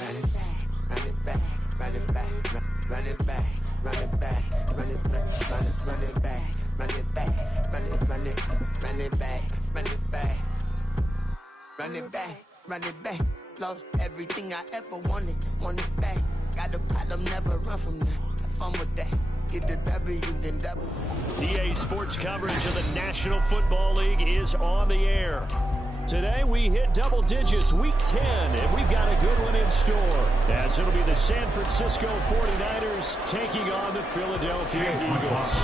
Run it back, run it back, run it back, run it back, run it back, run it back, run it back, run it back, run it back, run it back, run it back, run it back. Lost everything I ever wanted it back. Got a problem, never run from that. Have fun with that. Get the W, then double. EA Sports coverage of the National Football League is on the air. Today we hit double digits, week 10, and we've got a good one in store, as it'll be the San Francisco 49ers taking on the Philadelphia Eagles.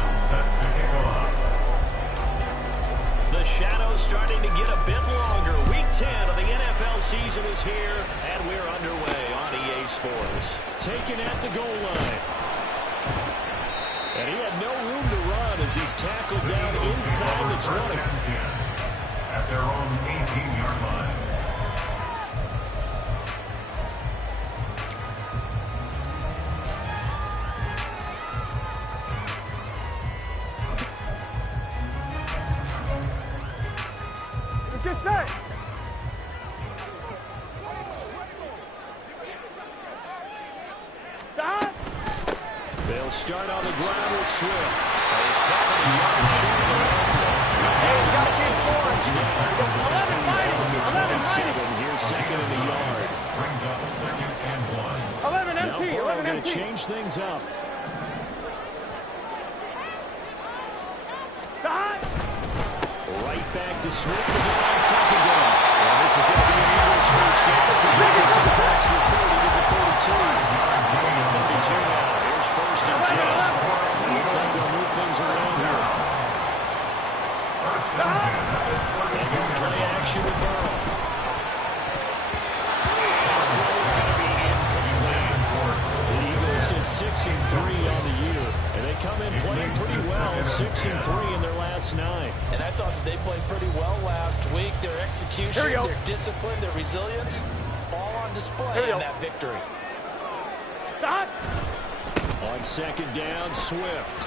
The shadow's starting to get a bit longer. Week 10 of the NFL season is here, and we're underway on EA Sports. Taken at the goal line. And he had no room to run as he's tackled down inside the 20. At their own 18-yard line. It's just set. Stop. They'll start on the ground with Swift. He's tackled the yard short. Here's second in the yard. Brings up second and 1. 11 MT. Now 11 going MT. to change things up. Right back to Swift again on second down. And this is going to be an Eagles first down as he gets us across the 30 to the 42. 32 now. Here's first and 10. Looks like they'll move things around here. And he'll play action with Burrow. His throw is going to be incomplete. The Eagles at 6-3 on the year, and they come in playing pretty well, 6-3 in their last 9. And I thought that they played pretty well last week. Their execution, their discipline, their resilience, all on display in that victory. Stop. On second down, Swift.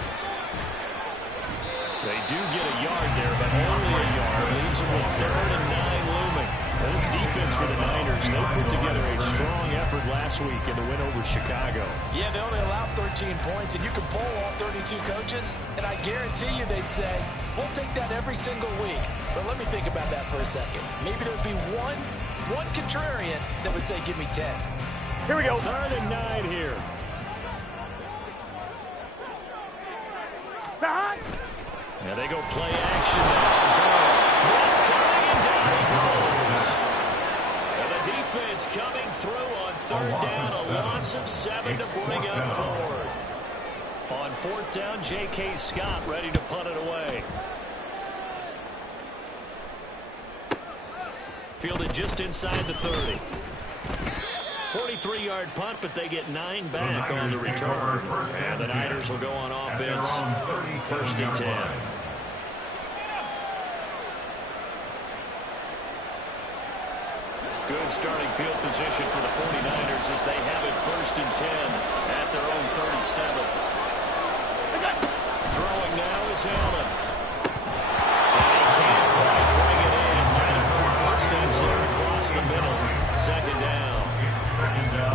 They do get a yard there, but only a yard. Leaves them with 3rd and 9 looming. This defense for the Niners, they put together a strong effort last week in the win over Chicago. Yeah, they only allowed 13 points, and you can poll all 32 coaches, and I guarantee you they'd say, we'll take that every single week. But let me think about that for a second. Maybe there'd be one contrarian that would say, give me 10. Here we go. 3rd and 9 here. Stop. Now they go play action now. That's coming and down he goes. And the defense coming through on 3rd down. A loss of 7 to bring up 4th. On 4th down, J.K. Scott ready to punt it away. Fielded just inside the 30. 43-yard punt, but they get 9 back on the return. And the Niners will go on offense, 1st and 10. Good starting field position for the 49ers as they have it 1st and 10 at their own 37. Throwing now is Allen. And he can't quite bring it in. 9 footsteps there across the middle. 2nd down. You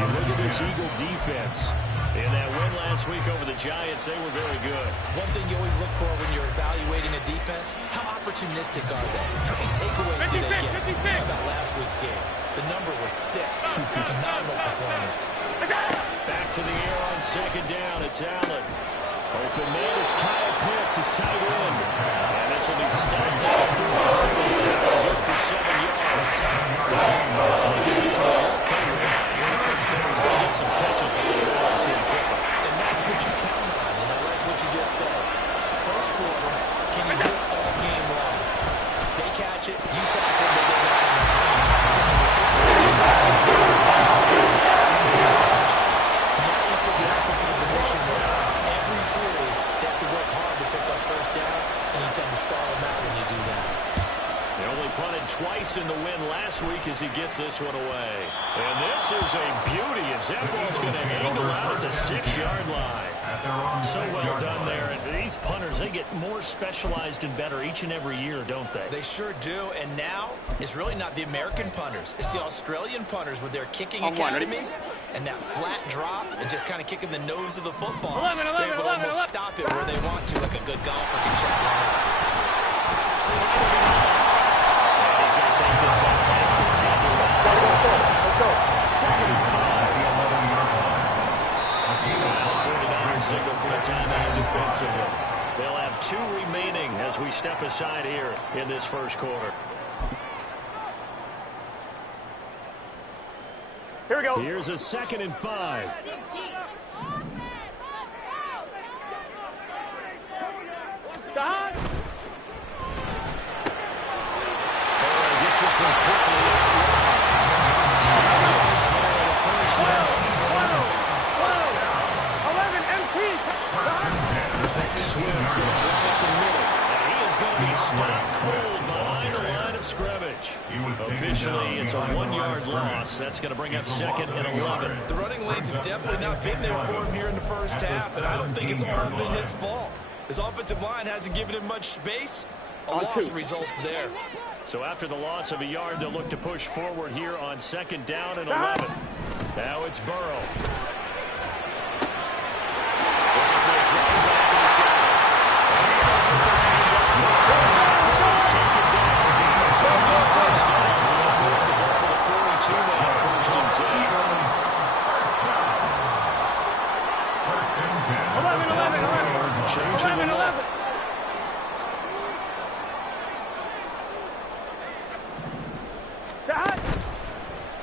look at this Eagle defense. In that win last week over the Giants, they were very good. One thing you always look for when you're evaluating a defense, how opportunistic are they? How many takeaways do they get? How about last week's game? The number was 6. Phenomenal performance. Back to the air on 2nd down. It's Allen. Open man is Kyle Pitts, his tight end. And this will be stopped at the 44. Good for 7 yards. He's going to get some catches with the ball to him quicker. And that's what you count on. And I like what you just said. First quarter, can you do it all game long? They catch it, you tackle, they get back in the spin. Now you put your offense in a position where every series they have to work hard to pick up first downs, and you tend to stall them out when you do that. They only punted twice in the win last week as he gets this one away. And this is a beauty as that ball's going to angle out at the 6-yard line. So well done there. And these punters, they get more specialized and better each and every year, don't they? They sure do. And now it's really not the American punters. It's the Australian punters with their kicking academies and that flat drop and just kind of kicking the nose of the football. They're able to almost stop it where they want to, like a good golfer can check out. He's going to take this up past the 10. Second and 5. Well, 49ers signal for a timeout defensively. They'll have 2 remaining as we step aside here in this first quarter. Here we go. Here's a 2nd and 5. Stop. Gets this one quickly out. 7 yards there on the first down. 11 MT. Swift going to try up the middle. And he is going to be stopped cold behind the line of scrimmage. Officially, it's a 1-yard loss. That's going to bring up 2nd and 11. The running lanes have definitely not been there for him here in the first half, and I don't think it's all been his fault. His offensive line hasn't given him much space. A loss results there. So after the loss of a yard, they'll look to push forward here on 2nd down and 11. Now it's Burrow.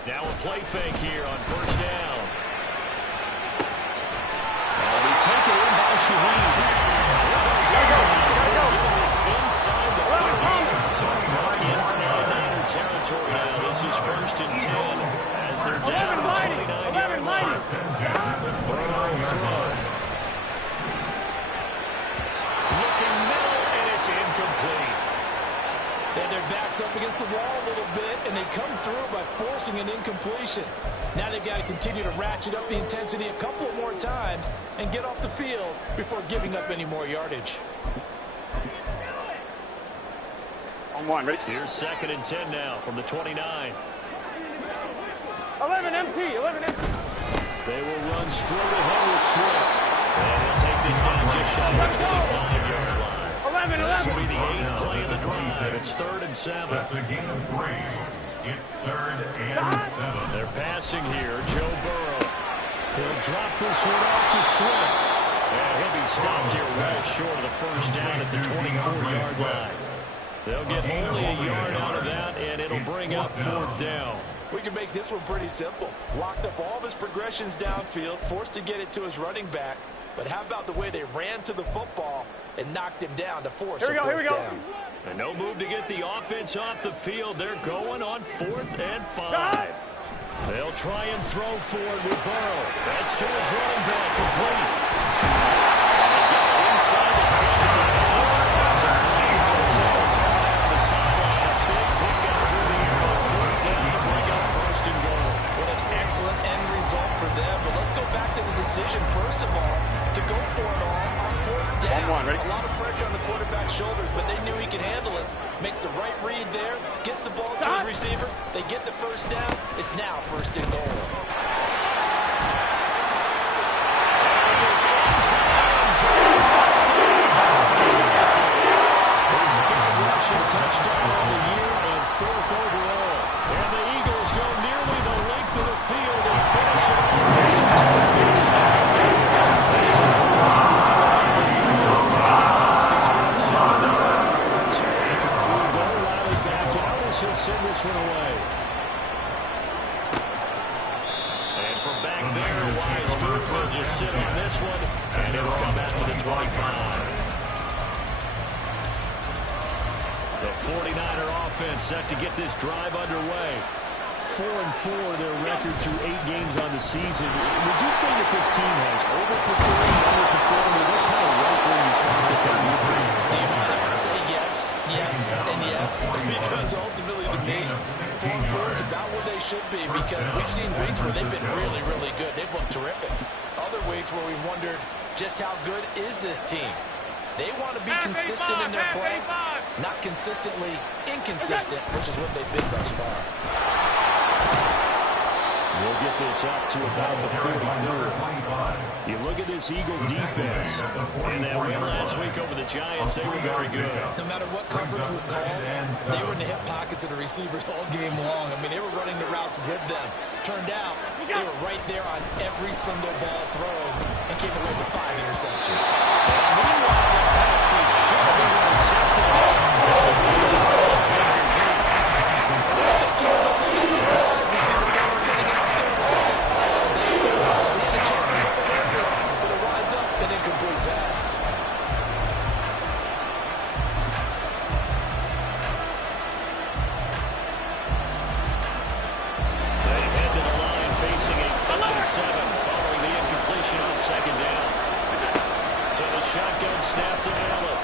Now a play fake here on first down. I'll be taken in by Shaheed. Inside the 30. So far inside Niner territory now. This is 1st and 10 as they're down to the 29-yard line. Burrow throw. Looking middle, and it's incomplete. They their backs up against the wall a little bit, and they come through by forcing an incompletion. Now they've got to continue to ratchet up the intensity a couple more times and get off the field before giving up any more yardage. On 1, ready? Here's 2nd and 10 now from the 29. 11 MT, 11 MT. They will run straight ahead with Swift. And they'll take this down just shy of the 25-yard line. 11. This will be the 8th play of the drive. It's 3rd and 7. That's a gain of 3. It's 3rd and 7. They're passing here. Joe Burrow. He'll drop this one off to Swift. And he'll be stopped here well short of the first down at the 24-yard line. They'll get only a yard out of that, and it'll bring up 4th down. We can make this one pretty simple. Locked up all of his progressions downfield, forced to get it to his running back. But how about the way they ran to the football and knocked him down to force a 4th down? And no move to get the offense off the field. They're going on 4th and 5. They'll try and throw forward with Burrow. That's to his running back, complete. They've got it inside the 10. So on the sideline, a big pickup through the air on 4th down to bring up 1st and goal. What an excellent end result for them. But let's go back to the decision, first of all, to go for it all on 4th down. 1-1, ready? A lot of pressure on the quarterback's shoulders, but they knew he could handle it. Makes the right read there, gets the ball to his receiver. They get the 1st down. It's now 1st and goal. Touchdown of the year and 4th overall. And the Eagles go nearly the length of the field and finish it off with 6 points. He'll send this one away. And from back there, Wise Booth will just sit on this one, and it'll come out to the 25. The 49er offense set to get this drive underway. 4-4 their record through 8 games on the season. Would you say that this team has overperformed, underperformed, or they're kind of right where you thought that they would be? Do you mind if I say yes, yes, and yes? yes, because ultimately to me, 4-4 is about where they should be, because we've seen weeks where they've been really, really good. They've looked terrific. Other weeks where we've wondered just how good is this team. They want to be consistent in their play, not consistently inconsistent, which is what they've been thus far. We'll get this up to about the 43rd. You look at this Eagle defense. And that win last week over the Giants, they were very good. No matter what coverage was called, they were in the hip pockets of the receivers all game long. I mean, they were running the routes with them. Turned out, they were right there on every single ball thrown and came away with 5 interceptions. And meanwhile, the pass was shoving intercepted. Shotgun snap to Allen.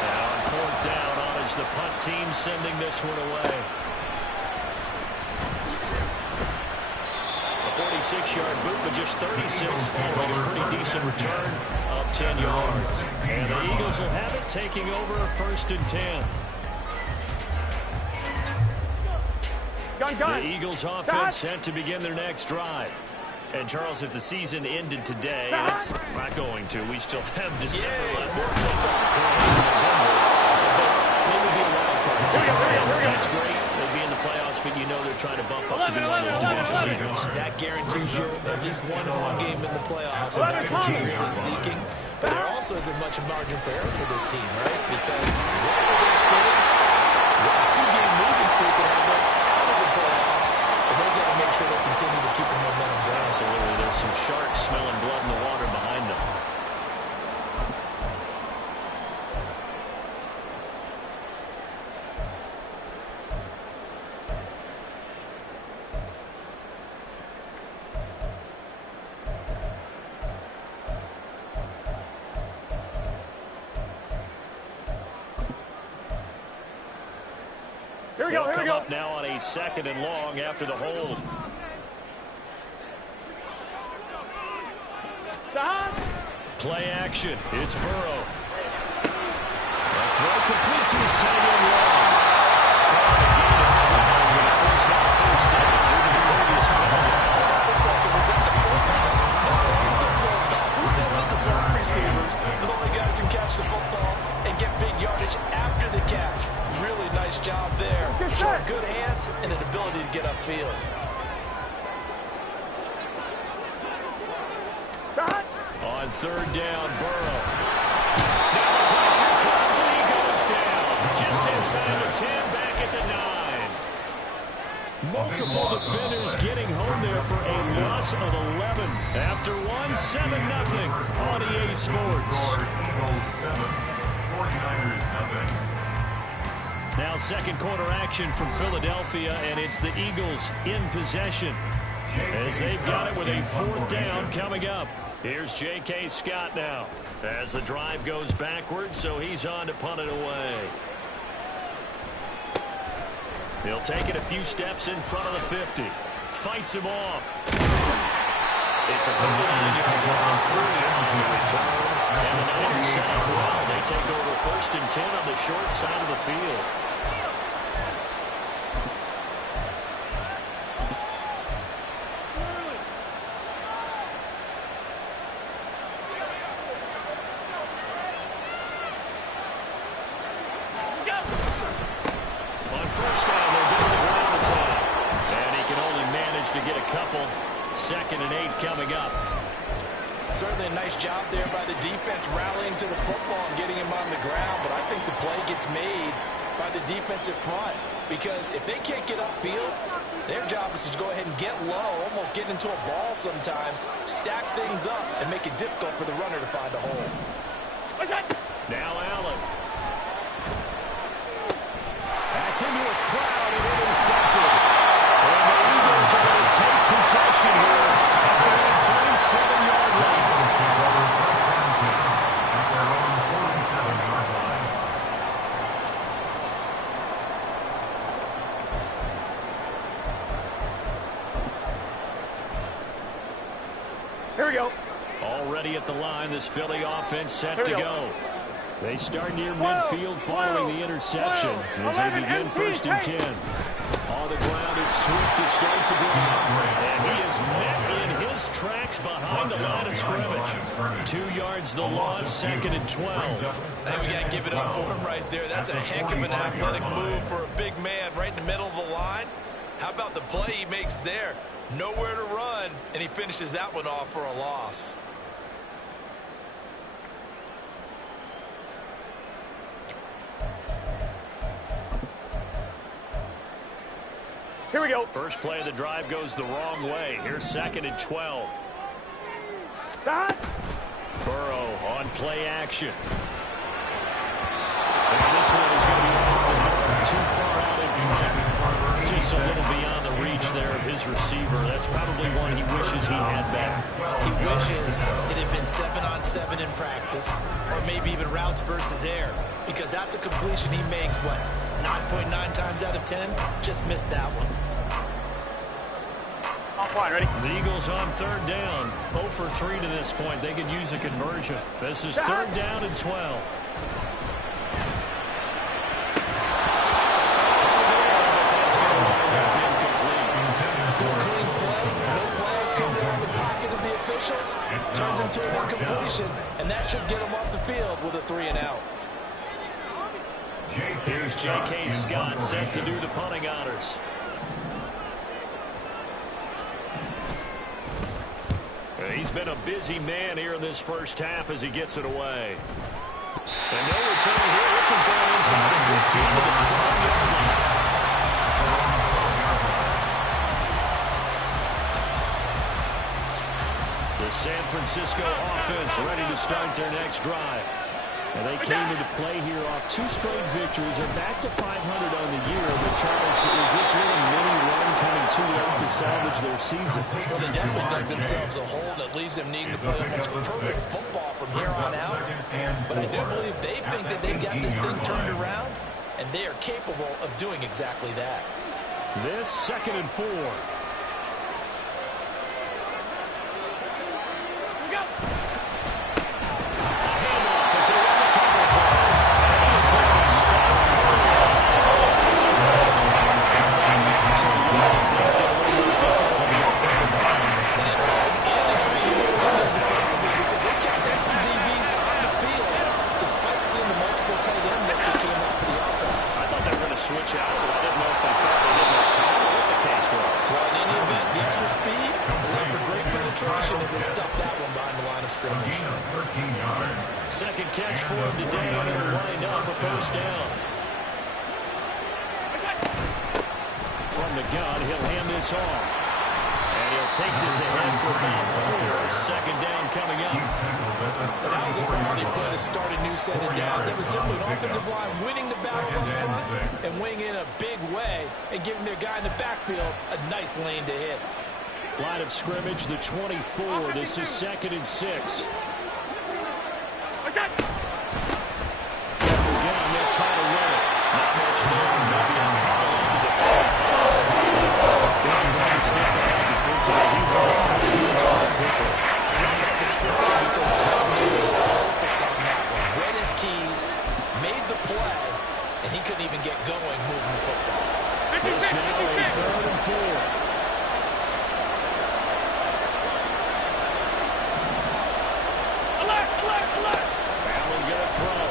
Now on 4th down, on is the punt team sending this one away. A 46-yard boot, but just 36 following a pretty decent return. 10 yards. And the Eagles will have it, taking over 1st and 10. The Eagles offense set to begin their next drive. And Charles, if the season ended today, and it's not going to, we still have December left. They would be a wild card team. That's great. They'll be in the playoffs, but you know they're trying to bump up to be one of those division leaders. That guarantees you at least one home game in the playoffs, and that's what you're really seeking. But there also isn't much margin for error for this team, right? Because wherever they're sitting, with a 2-game losing streak and have them out of the playoffs, so they've got to make sure they continue to keep the momentum down. Absolutely. There's some sharks smelling blood in the water behind them. Here we go, here we go. Up now on a 2nd and long after the hold. Play action. It's Burrow. A throw complete to his tight end line. First down. Who says that the slot receivers are the only guys who catch the football and get big yardage after the catch? Really nice job there. Showing good hands and an ability to get upfield. On 3rd down, Burrow. Now the pressure comes and he goes down. Just inside the 10, back at the 9. Multiple defenders getting home there for a loss of 11. After 7-0 on EA Sports. Eagles 7, 49ers 0. Now 2nd quarter action from Philadelphia, and it's the Eagles in possession as they've got it with a 4th down coming up. Here's J.K. Scott now as the drive goes backwards, so he's on to punt it away. He'll take it a few steps in front of the 50. Fights him off. It's a 39-yard run through on the return. And the Niners set up well. They take over 1st and 10 on the short side of the field. On 1st down, they'll go to the ground attack. And he can only manage to get a couple. 2nd and 8 coming up. Certainly a nice job there by the defense rallying to the football and getting him on the ground. But I think the play gets made by the defensive front. Because if they can't get upfield, their job is to go ahead and get low, almost get into a ball sometimes, stack things up, and make it difficult for the runner to find a hole. Now Allen. That's into a crowd and intercepted. And the Eagles are going to take possession here at their own 47-yard line. At their own 47-yard line. Here we go. Already at the line, this Philly offense set to go. They start near midfield following the interception as they begin 1st and 10. On the ground, it's Swift to start the drive. And he is met in his tracks behind the line of scrimmage. 2 yards the loss, 2nd and 12. Hey, we got to give it up for him right there. That's a heck of an athletic move for a big man right in the middle of the line. How about the play he makes there? Nowhere to run, and he finishes that one off for a loss. Here we go. First play of the drive goes the wrong way. Here's 2nd and 12. Stop. Burrow on play action. And this one is going to be off the mark, too far out in front. Just a little beyond the reach there of his receiver. That's probably one he wishes he had back. He wishes it had been 7-on-7 in practice, or maybe even routes versus air, because that's a completion he makes, what, 9.9 times out of 10? Just missed that one. Offline, ready? The Eagles on 3rd down. 0 for 3 to this point. They could use a conversion. This is 3rd down and 12. Turns into an incompletion, and that should get him off the field with a 3-and-out. Here's J.K. Scott set to do the punting honors. He's been a busy man here in this first half as he gets it away. And no return here. This one's going inside the 15 to the 12-yard line. The San Francisco offense ready to start their next drive. And they came into play here off 2 straight victories. They're back to 500 on the year. But, Charles, is this little mini run coming too late to salvage their season? Well, they definitely dug themselves a hole that leaves them needing to play almost perfect football from here on out. But I do believe they think that they've got this thing turned around, and they are capable of doing exactly that. This 2nd and 4. Switch out, but I didn't know if they thought they didn't have time or what the case was. Well, in any event, the extra speed allowed for great penetration as they stuffed that one behind the line of scrimmage. 13 yards. Second catch for him today, and he'll wind up a 1st down. From the gun, he'll hand this off. And he'll take this ahead for about 4. 2nd down coming up. And that was a quality play to start a new set of downs. It was simply an offensive line winning the battle up front and winning in a big way and giving their guy in the backfield a nice lane to hit. Line of scrimmage, the 24. This is 2nd and 6. Again, they'll try to run it. Not much there. Maybe a call into the 45. Defensively, he won't use all quickly. Description because Doug was just perfect on that one. Read his keys, made the play, and he couldn't even get going moving the football. This now a 3rd and 4. Allen going to throw.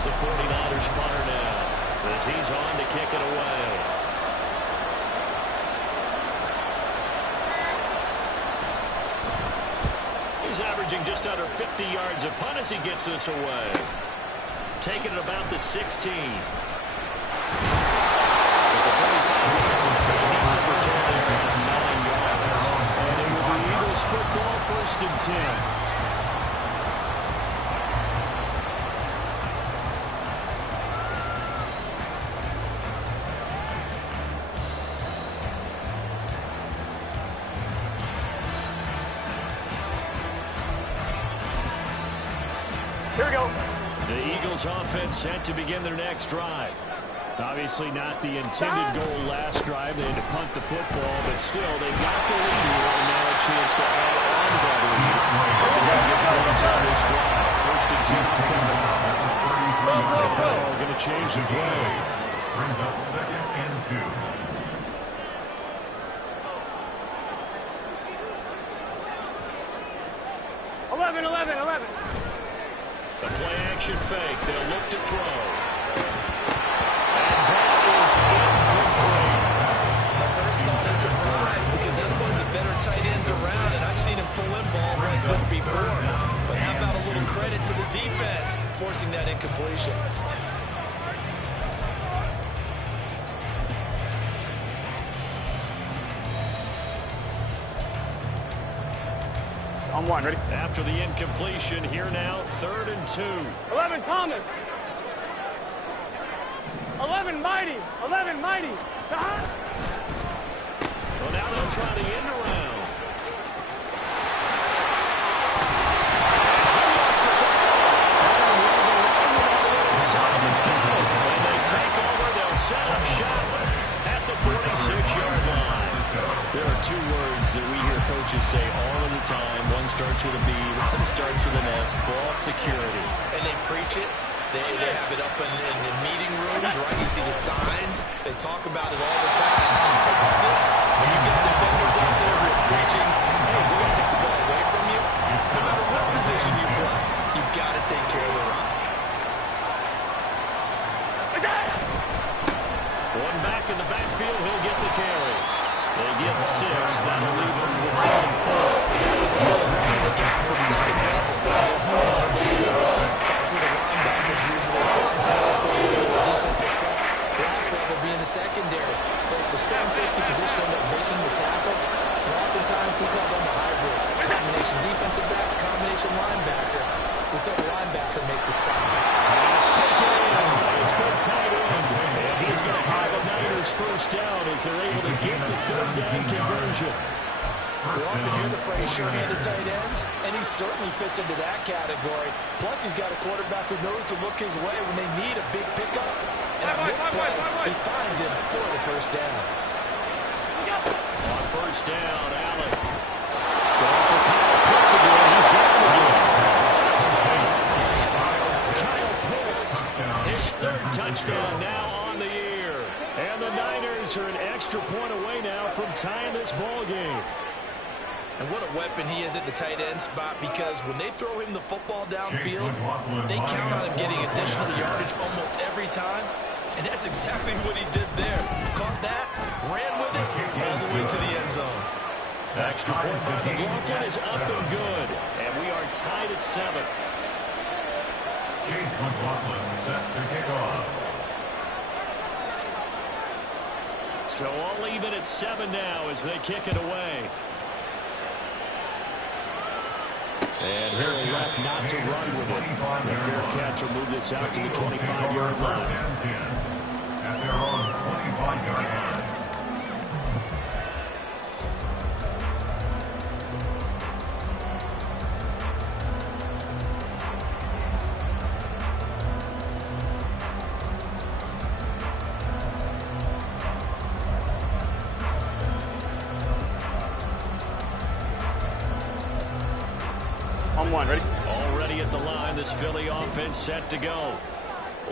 comes the 49ers punter now, as he's on to kick it away. He's averaging just under 50 yards a punt as he gets this away. Taking it about the 16. It's a 45-yard, decent return there at 9 yards. And it will be Eagles football, 1st and 10. Here we go. The Eagles offense set to begin their next drive. Obviously not the intended goal last drive. They had to punt the football, but still, they got the lead here, and now a chance to add on to that lead. They're going to get points on this drive. 1st and 10 coming. They're going to change the play. Brings up 2nd and 2. The play-action fake. They'll look to throw. And that is incomplete. My first thought is surprise, because that's one of the better tight ends around, and I've seen him pull in balls like this before. But how about a little credit to the defense forcing that incompletion? On one, ready? After the incompletion, here now, 3rd and 2. 11, Thomas. 11, Mighty. 11, Mighty. Well, now they'll try the end around. When they take over, they'll set up shop at the 46-yard line. There are 2 words that we hear coaches say all of the time. One starts with a B, one starts with an S, ball security. And they preach it. They have it up in meeting rooms, right? You see the signs. They talk about it all the time. But still, when you get defenders out there who are preaching, hey, we're going to take the ball away from you, no matter what position you play, you've got to take care of the rock. One back in the backfield, he'll get the carry. They get 6. That'll leave them with 3 and 4. That was a good run to get to the second level. There's no other way to do this. That's where the linebackers usually play. First level being the defensive front. Last level being the secondary. But the strong safety position end up making the tackle. And oftentimes we call them a hybrid. Combination defensive back, combination linebacker. We saw the linebacker make the stop. Let's take it in. It's been tight end. And he's going to have the Niners first down as they're able to get the 3rd down conversion. We often hear the phrase sure-handed tight ends, and he certainly fits into that category. Plus, he's got a quarterback who knows to look his way when they need a big pickup. And on this play, he finds him for the 1st down. On 1st down, Allen. Going for Kyle Pitts again. He's got him again. Touchdown. Kyle Pitts, his 3rd touchdown now on the year. And the Niners are an extra point away now from tying this ball game. And what a weapon he is at the tight end spot, because when they throw him the football downfield, they count on him getting additional yardage almost every time. And that's exactly what he did there. Caught that, ran with it, all the way to the end zone. Extra point by McLaughlin is up and good. And we are tied at 7. Chase McLaughlin set to kick off. So all even at 7 now as they kick it away. And he'll elect not to run with it. The fair catch will move this out to the 25-yard line. At their own 25-yard line. On one, ready? Already at the line, this Philly offense set to go.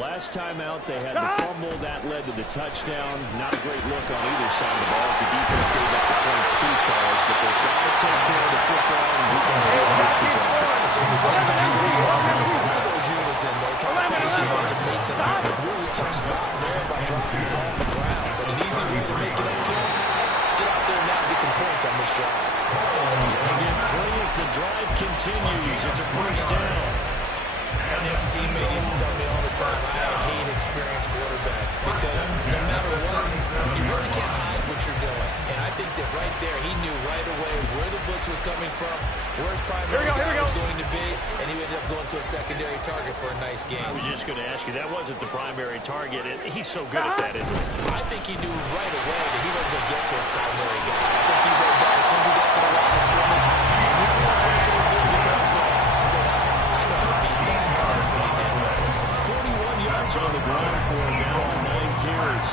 Last time out, they had the fumble. That led to the touchdown. Not a great look on either side of the ball as the defense gave up the points too, Charles. But they've got to take care of the football and do better in this possession. So you've got to those units in there. defensive mates and a really tough spot there by dropping the ball on the ground. But an easy way to make it up to him. Get out there now and get some points on this drive. They get 3 as the drive continues. It's a first down. An ex-teammate used to tell me all the time, I hate experienced quarterbacks because no matter what, you really can't hide what you're doing. And I think that right there, he knew right away where the blitz was coming from, where his primary guy was going to be, and he ended up going to a secondary target for a nice game. I was just going to ask you, that wasn't the primary target. He's so good at that, isn't he? I think he knew right away that he wasn't going to get to his primary guy. I think he read that as soon as he got to the line of scrimmage, he knew where the pressure was going to come from. He said, I know how to beat that. That's what he did. 41 yards on the ground for him now on 9 carries.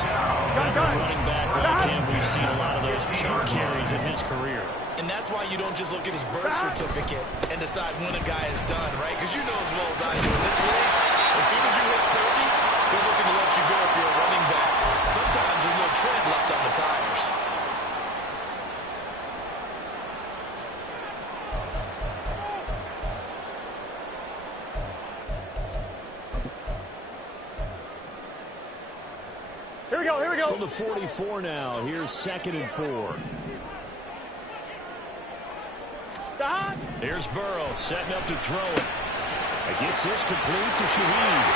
Running back like him, we've seen a lot of those chunk carries in his career. And that's why you don't just look at his birth certificate and decide when a guy is done, right? Because you know as well as I do in this league, as soon as you hit 30, they're looking to let you go if you're a running back. Sometimes there's a little tread left on the tires. Here we go, here we go. From the 44 now. Here's 2nd and 4. Stop. Here's Burrow setting up to throw it. Gets this complete to Shaheed.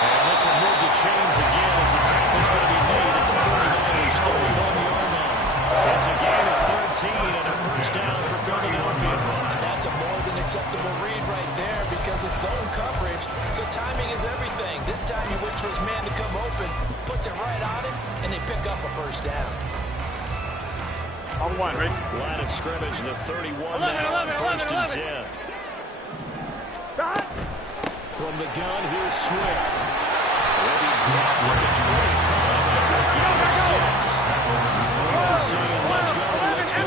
And this will move the chains again as the tackle's going to be made at the 49ers 31-yard line. It's a gain of 13 and a first down for Philadelphia. That's a more than acceptable read right there because it's zone coverage, so timing is everything. This time he waits for his man to come open, puts it right on him, and they pick up a first down. On 1, ready? Line of scrimmage in the 31 now, first and 10. Stop. From the gun, here's Swift. Will be dropped at the 25 after a gain of 6. Burrow saying, let's go, let's go.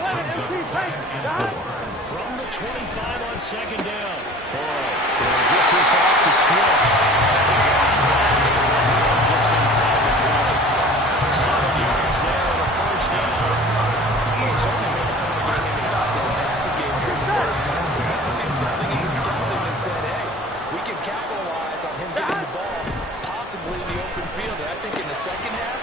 11 MP pace. Stop. From the 25 on 2nd down. Burrow will get this off to Swift. Just inside the 20. 7 yards there on the first down. It's only been a game involved in the passing game here in the first time. They must have seen something in the scouting and said, hey, we can capitalize on him getting the ball, possibly in the open field. And I think in the second half,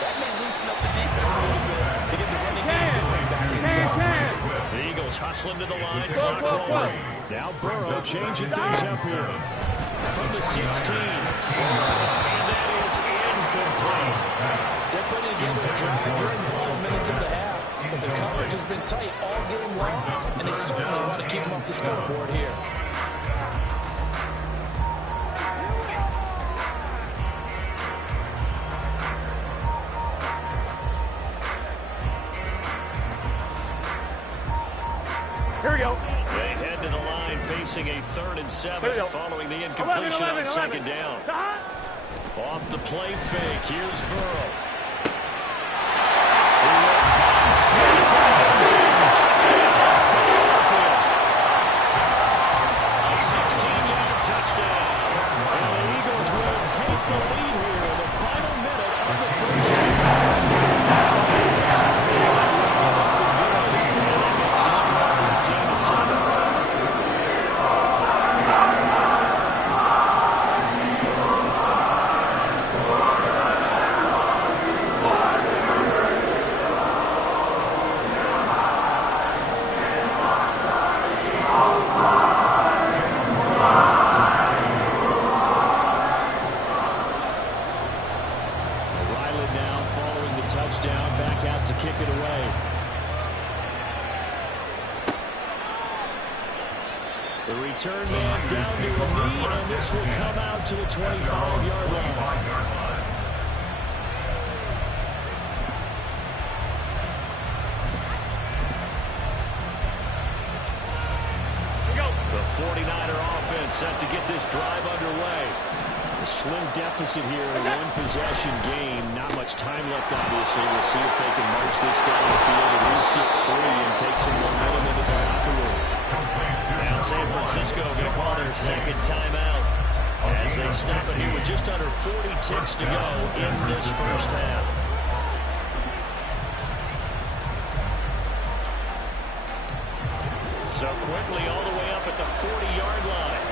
that may loosen up the defense a little bit to get the running game going back inside. The Eagles hustling to the line, clock rolling. Now Burrow changing things up here. From the 16. And that is incomplete. They're putting together a drive during the final minutes of the half. But the coverage has been tight all game long, and they certainly want to keep them off the scoreboard here. Here we go. They head to the line facing a 3rd and 7 following the incompletion on 2nd down. Stop. Off the play fake, here's Burrow. He will find Smith and goes in. Touchdown, Philadelphia. A 16-yard touchdown. And the Eagles will take the lead here in the final minute of the first half. And that makes the score 14-7. The return man down to a knee, and this will come out to the 25-yard line. The 49er offense set to get this drive underway. A slim deficit here in a one-possession game. Not much time left, obviously. We'll see if they can march this down the field at least get 3 and take some momentum into the locker room. Now San Francisco going to call their second timeout as they stop it here with just under 40 ticks to go in this first half. So quickly all the way up at the 40-yard line.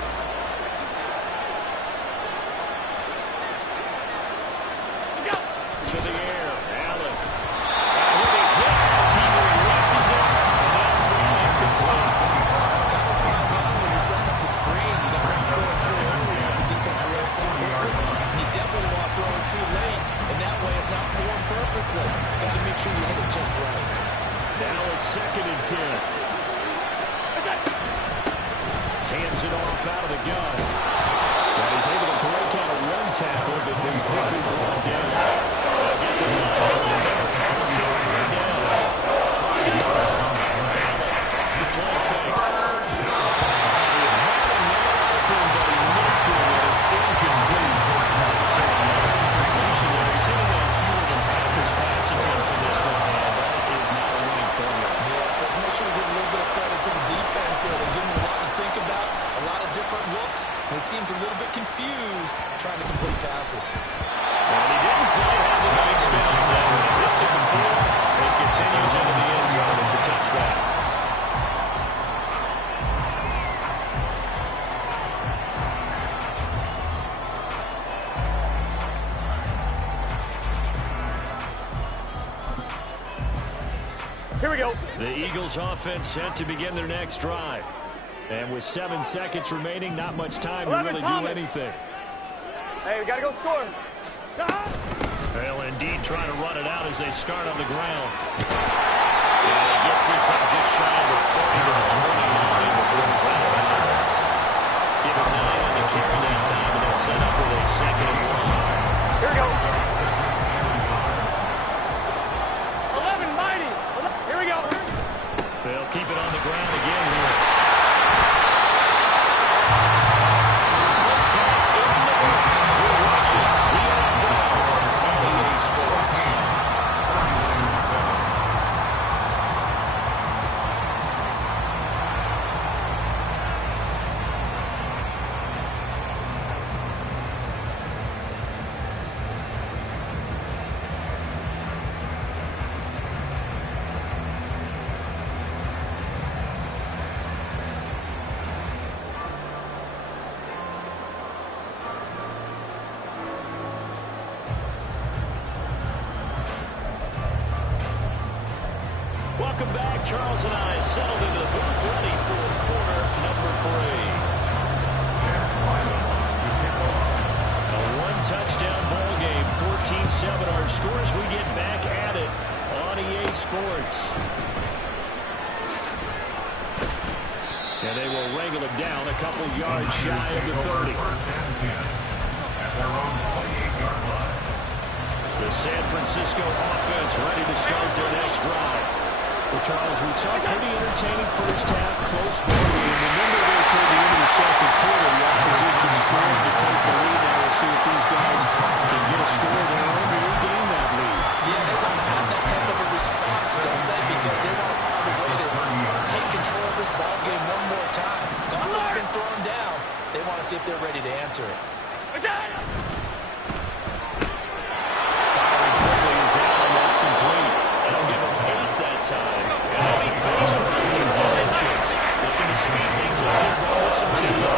perfect play. Got to make sure you hit it just right. Now a 2nd and 10. Hands it off out of the gun. Well, he's able to break out a one tackle, but then quickly brought down. Gets it line. Thomas on 3rd down. The play fake. He had a man open, but he missed it, and it's incomplete. So incompletion there. He's hitting on fewer than half his pass attempts in this one, and that is not a winning formula. Yes, let's make sure we give a little bit of credit to the defense here. They give him a lot to think about, a lot of different looks, and he seems a little bit confused trying to complete passes. And he didn't quite have the right spin on that one. He hits it to 4. It continues into the end zone. It's a touchback. Here we go. The Eagles offense set to begin their next drive. And with 7 seconds remaining, not much time to really do anything. Hey, we got to go score. Well, indeed, trying to run it out as they start on the ground. And he gets this up just shy of the 30 to the 29 before he's out of bounds. Give him 9 on the carry that time, and they'll set up with a 2nd and 1. Here we go. 11 mighty. Here we go. They'll keep it on the ground again here. First half in the books. We're watching the NFL on EA Sports. Welcome back. Charles and I settled into the booth, ready for quarter number 3. A one-touchdown ball game, 14-7 our scores. We get back at it on EA Sports. And they will wrangle it down a couple yards shy of the 30. The San Francisco offense ready to start their next drive. Well, Charles, we saw a pretty entertaining first half, close ball game. Remember there toward the end of the 2nd quarter, the opposition scored to take the lead. Now we'll see if these guys can get a score of their own to regain that lead. Yeah, they want to have that type of a response, don't they? Because they want to find a way to take control of this ball game one more time. Gauntlet's been thrown down. They want to see if they're ready to answer it. Firing quickly is out, and that's complete. They'll give him 8 that time. And he'll be faced right through the inches. Looking to speed things up and go with some tempo.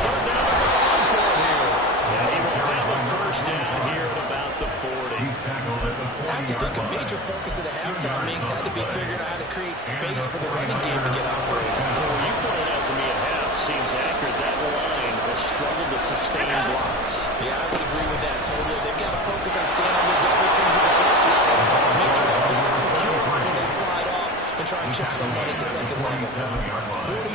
3rd down and for him here. And he will have a 1st down here at about the 40. I have to think a major focus of the halftime meetings had to be figuring out how to create space for the running game to get operated. Well, you pointed out to me at half, seems accurate. That line has struggled to sustain blocks. Yeah, I would agree with that totally. They've got to focus on staying on their double teams at the first level. Make sure that block's secure before they slide off and try and chip someone at the 2nd level.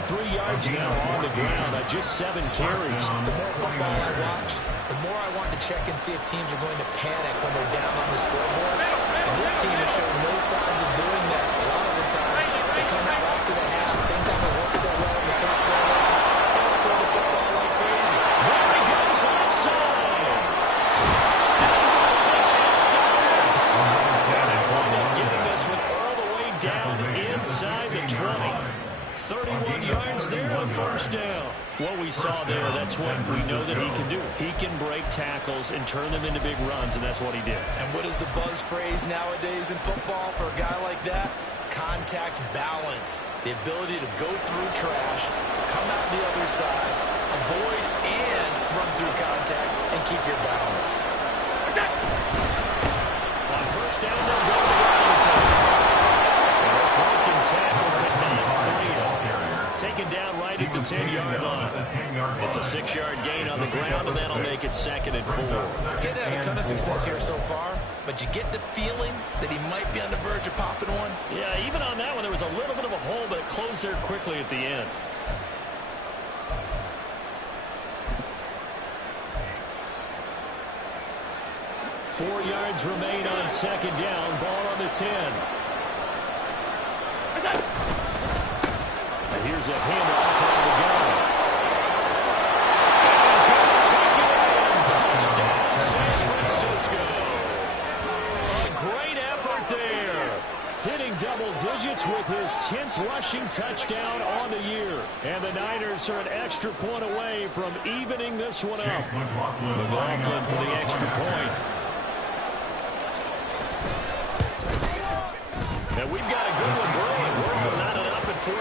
43 yards now on the ground at just 7 carries. The more football I watch, the more I want to check and see if teams are going to panic when they're down on the scoreboard. And this team has shown no signs of doing that. A lot of the time, they come out after the half. Things haven't worked so well in the first go-around. They don't throw the football like crazy. There he goes offside. Still getting this one all the way down inside the 20. 31 yards there on 1st down. What we saw there, that's what we know that he can do. He can break tackles and turn them into big runs, and that's what he did. And what is the buzz phrase nowadays in football for a guy like that? Contact balance. The ability to go through trash, come out the other side, avoid and run through contact, and keep your balance. On 1st down, they'll go to the ground attack. And a broken tackle could not free him. Taken down right at the 10-yard line. It's a 6-yard gain on the ground, and that'll make it 2nd and 4. Getting had a ton of success here so far, but you get the feeling that he might be on the verge of popping one. Yeah, even on that one, there was a little bit of a hole, but it closed there quickly at the end. Four yards remain on 2nd down. Ball on the 10. And here's a handoff on the gun. And he's going to take it in. Touchdown, San Francisco. A great effort there. Hitting double digits with his 10th rushing touchdown on the year. And the Niners are an extra point away from evening this one up. McLaughlin for the extra point. And we've got a good one, Bray. We're not up at 14.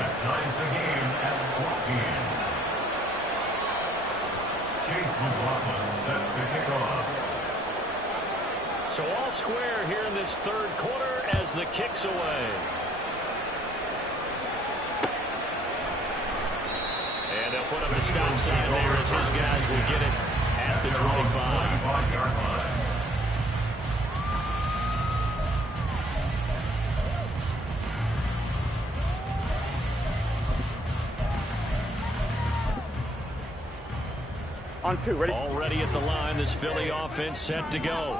That ties the game at 14. Chase McLaughlin set to kick off. So all square here in this 3rd quarter as the kick's away. And they'll put up the stop sign there as his guys will get it at the 25-yard line. On 2, ready? Already at the line, this Philly offense set to go.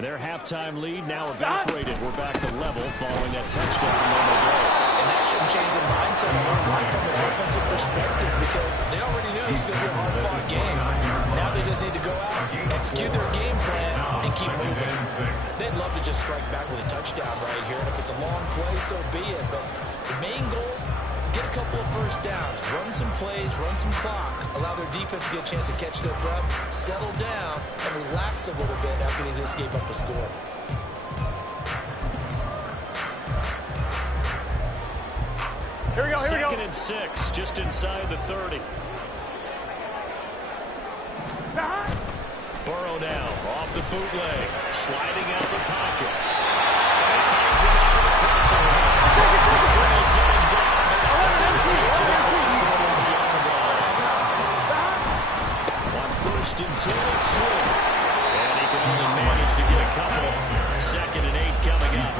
Their halftime lead now evaporated. We're back to level following that touchdown a moment ago. And that shouldn't change the mindset a little bit from an offensive perspective because they already knew it was going to be a hard-fought game. Now they just need to go out, execute their game plan, and keep moving. They'd love to just strike back with a touchdown right here, and if it's a long play, so be it. But the main goal, get a couple of first downs, run some plays, run some clock, allow their defense to get a chance to catch their breath, settle down, and relax a little bit after they just gave up a score. Here we go, here we go. 2nd and 6, just inside the 30. Burrow now, off the bootleg, sliding out of the pocket. And he finds him out of the crossover. On 1st and 10, it's Swift. And he can only manage to get a couple. 2nd and 8 coming up.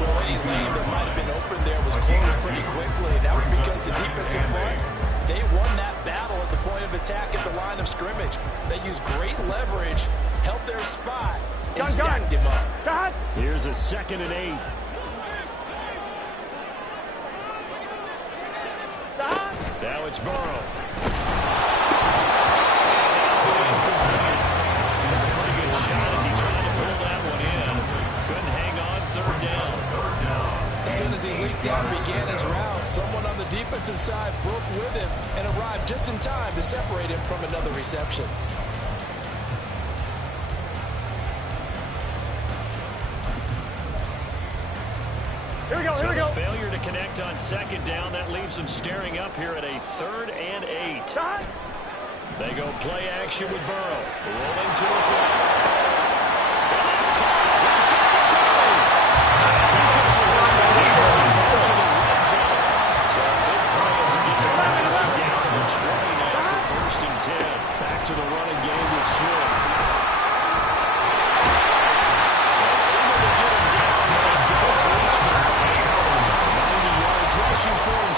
Well, any lane that might have been open there was closed pretty quickly. That was because the defensive front, they won that battle at the point of attack at the line of scrimmage. They used great leverage, held their spot, and stacked him up. Here's a 2nd and 8. Now it's Burrow. Pretty good shot as he tried to pull that one in. Couldn't hang on 3rd down. As soon as he leaked out and began his route, someone on the defensive side broke with him and arrived just in time to separate him from another reception. Here we go, here we go. Failure to connect on 2nd down. That leaves them staring up here at a 3rd and 8. They go play action with Burrow. Rolling to his left. And that's caught. Inside the 30. He's going to get this one deep in the margin and red zone. So a big play as he gets it down to the 20 now for 1st and 10. Back to the running game with Swift.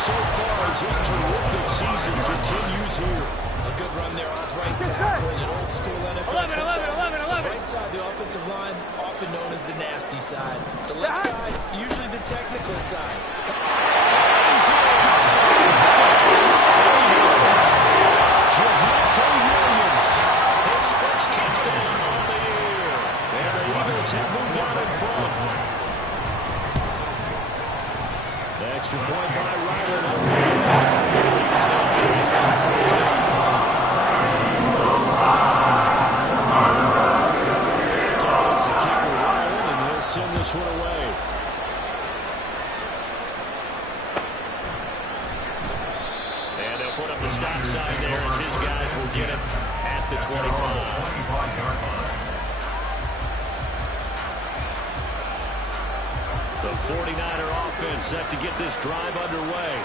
So far as his terrific season continues here. A good run there off right tackle, an old school NFL. 11. The right side, the offensive line, often known as the nasty side. The left side, usually the technical side. Williams, his first touchdown on the year. And the Eagles have moved on in front. The extra point by Ryland. He's now driving 14. It's the kicker Ryland, and he'll send this one away. And they'll put up the stop sign there as his guys will get it at the 25-yard line. The 49er offense set to get this drive underway.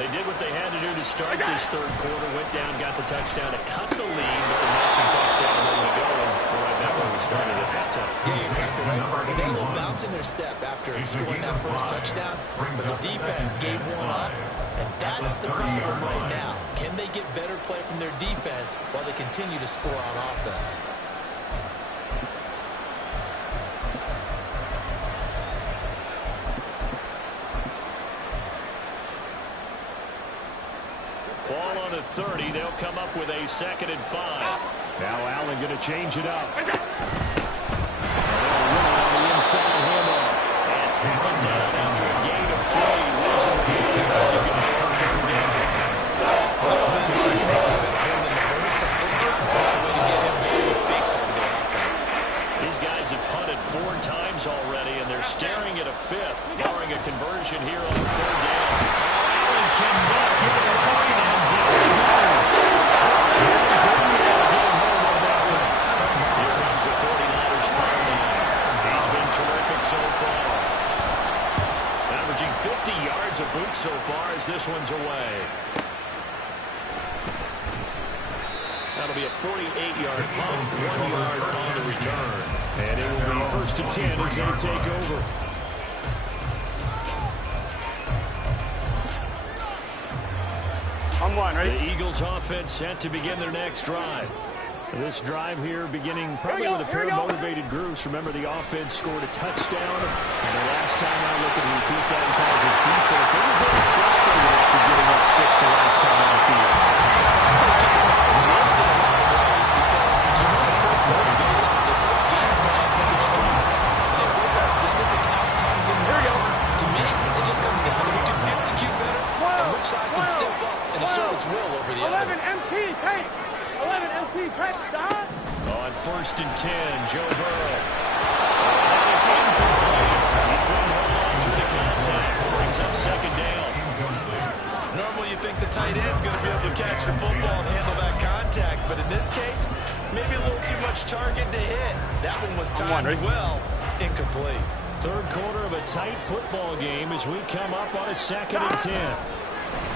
They did what they had to do to start this third quarter. Went down, got the touchdown to cut the lead, but the matching touchdown, and then we go. And we're right back where we started at halftime. Yeah, exactly right, Parker. They had a little bounce in their step after scoring that first touchdown, but the defense gave one up, and that's the problem right now. Can they get better play from their defense while they continue to score on offense? Ball on the 30. They'll come up with a 2nd and 5. Now Allen going to change it up. And they'll run on the inside handoff. And tackled down after a gain of 3. Losing the ball. You can make a third down. The second half was better than the first. They couldn't find a way to get him. He's a big part of their offense. These guys have punted 4 times already, and they're staring at a 5th, barring a conversion here on 3rd down. Allen cannot get it right, and down he goes. Here comes the 49ers pound line. He's been terrific so far. Averaging 50 yards a boot so far as this one's away. That'll be a 48-yard punt, 1 yard on the return. And it will be 1st and 10 as they take over. I'm one, ready? The Eagles offense set to begin their next drive. This drive here beginning probably with a pair of motivated groups. Remember, the offense scored a touchdown. And the last time I look at repeat that Charles' defense, they were very frustrated after giving up 6 the last time on the field. To me, it just comes down to who can execute better and which side can step up and assert its will over the other. 11 MT, tight. 11 MT, tight. Down. On 1st and 10, Joe Burrow. That is incomplete. He couldn't hold on to the contact. Brings up 2nd down. Normally you think the tight end's going to be able to catch the football and handle that contact, but in this case, maybe a little too much target to hit. That one was timed well, incomplete. Third quarter of a tight football game as we come up on a 2nd and 10.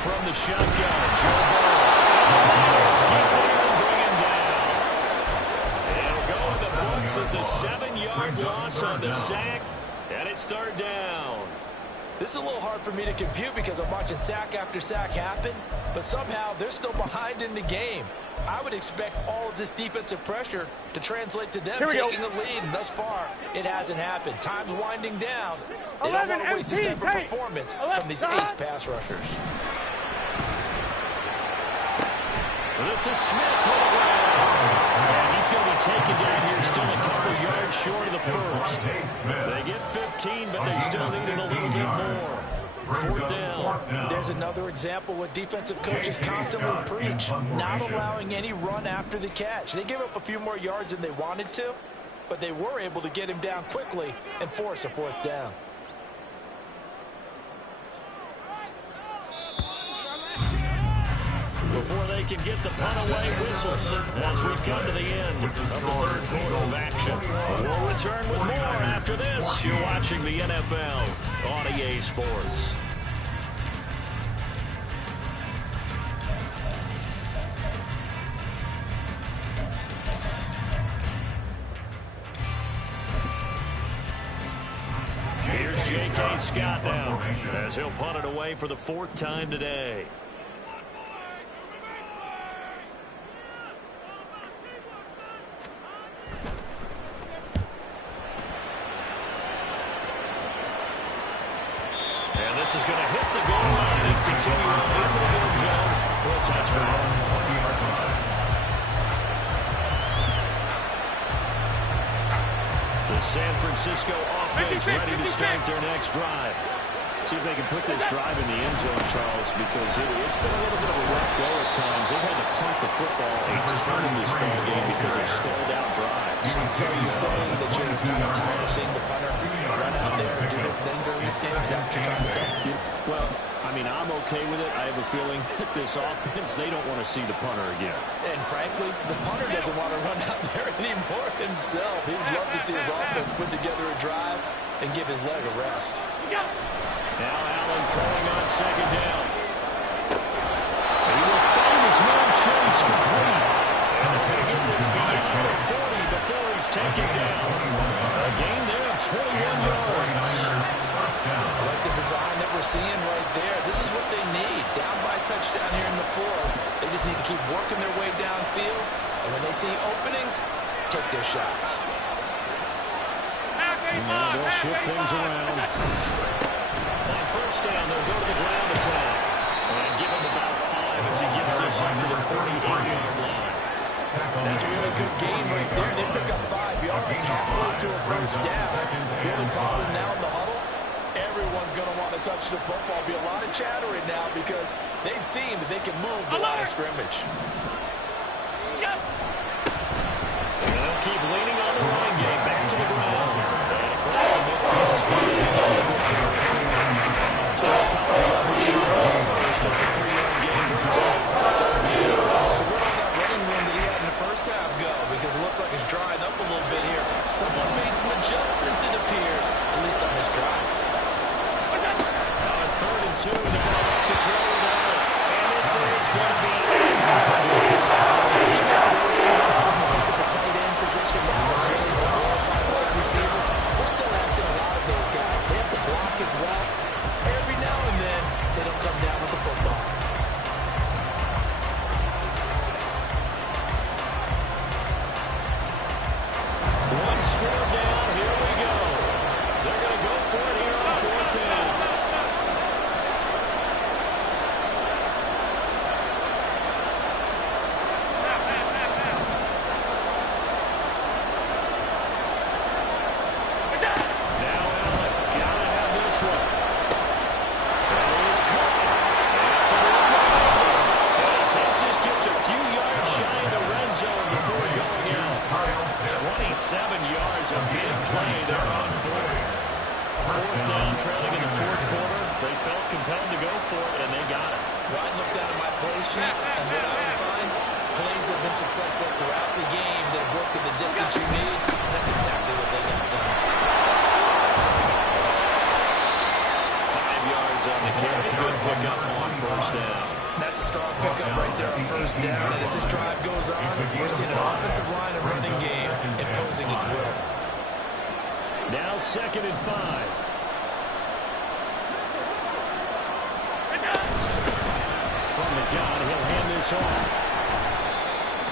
From the shotgun, Joe Burrow. The Lions get there and bring him down. It'll go in the books as a 7-yard loss on the sack, and it's 3rd down. This is a little hard for me to compute because I'm watching sack after sack happen, but somehow they're still behind in the game. I would expect all of this defensive pressure to translate to them taking the lead, and thus far, it hasn't happened. Time's winding down. They don't want to waste this type of performance from these ace pass rushers. This is Smith to the ground. And he's going to be taken down here, still a couple yards short of the first. They get 15, but they still need it a little bit more. 4th down. There's another example what defensive coaches constantly preach, not allowing any run after the catch. They gave up a few more yards than they wanted to, but they were able to get him down quickly and force a 4th down. Before they can get the punt away, whistles as we've come to the end of the 3rd quarter of action. We'll return with more after this. You're watching the NFL on EA Sports. Here's J.K. Scott now as he'll punt it away for the 4th time today. And this is going to hit the goal line and continue on into the end zone for a touchback. The San Francisco offense ready to start their next drive. See if they can put this drive in the end zone, Charles, because it's been a little bit of a rough go at times. They've had to punt the football a ton in this ball game because of stalled out drives. So you're saying that you're kind of tired of seeing the punter run out there and do his thing during this game? Is that what you're trying to say? Well, I mean, I'm okay with it. I have a feeling that this offense, they don't want to see the punter again. And frankly, the punter doesn't want to run out there anymore himself. He would love to see his offense put together a drive and give his leg a rest. Now Allen throwing on 2nd down. six-man chase complete. And they're going to get this beyond the 40 before he's taken down. A gain there of 21 yards. I like the design that we're seeing right there. This is what they need. Down by a touchdown here in the fourth. They just need to keep working their way downfield. And when they see openings, take their shots. Now they'll shift things around. On first down, they'll go to the ground attack. And give him about 5 as he gets this up to the 48-yard line. That's a really good game right there. They pick up 5 yards halfway to a first down. The only problem now in the huddle, everyone's going to want to touch the football. Be a lot of chattering now because they've seen that they can move the line of scrimmage. And they'll keep leaning on the running game. Back to the ground. And across the midfield, striking into double territory. Still a couple of yards short of first as a 3-yard gain brings up. So where did that running room that he had in the first half go? Because it looks like it's drying up a little bit here. Someone made some adjustments, it appears, at least on this drive. On 3rd and 2, they're going to have to throw it out. And this is going to be incomplete. Defense goes in the look at the tight end position now. Really the glorified wide receiver. We're still asking a lot of those guys. They have to block as well. Every now and then, they don't come down with the football. One score down. Here we go. They're going to go for it here on 4th down. Now Allen, gotta have this one. That is caught. It's a little bit. And it takes us just a few yards shy of the red zone before going out. 27 yards, a big play there on 4th. 4th down, trailing in the 4th quarter. They felt compelled to go for it, and they got it. Well, I looked down at my play sheet, and what I would find, plays have been successful throughout the game that have worked in the distance you need. That's exactly what they got done. 5 yards on the carry. Good pickup on 1st down. That's a strong pickup right there on 1st down. And as this drive goes on, we're seeing an offensive line and running game imposing its will. Now 2nd and 5. From the gun, he'll hand this off.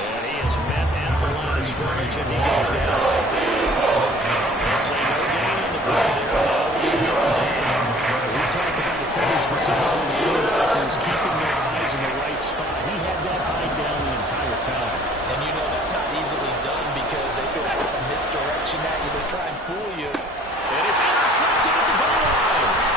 And he is met at the line of scrimmage, and he goes down right there. They'll say no gain on the play there. Now we talk about defenders specifically, the linebackers keeping their eyes in the right spot. He had that eye down the entire time. And you know that's not easily done because they throw a lot of misdirection at you. They try and fool you. It is intercepted at the goal line.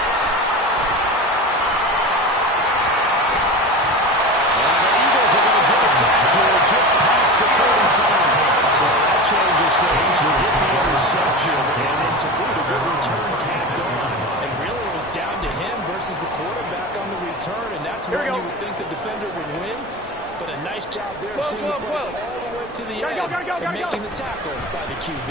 And the Eagles are going to get it back here just past the 35. So that changes things. You get the interception, and then to boot, a good return tacked on. And really it was down to him versus the quarterback on the return, and that's when you would think the defender would win. But a nice job there of seeing the play all the way to the end and making the tackle by the QB.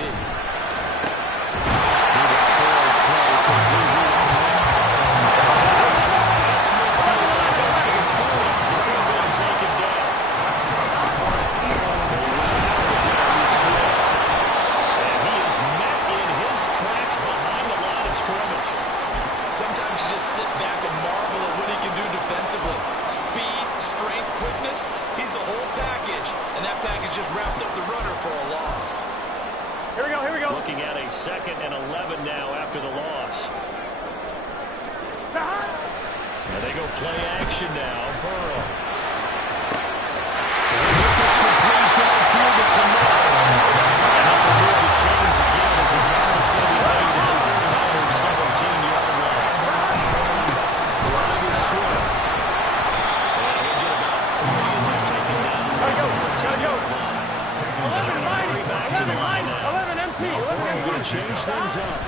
Sometimes you just sit back and marvel at what he can do defensively. Speed, strength, quickness, he's the whole package. And that package just wrapped up the runner for a loss. Here we go. Looking at a 2nd and 11 now after the loss. And they go play action now. Burrow. It's complete downfield to Kamara. And this will move the chains again as the tackle's going to be made at the 17-yard line. Line is Swift. And he'll get about 3 as he's taken down. Gotta go. 11 mighty. Back to the line now. 11 empty. 11 empty. Going to change things up.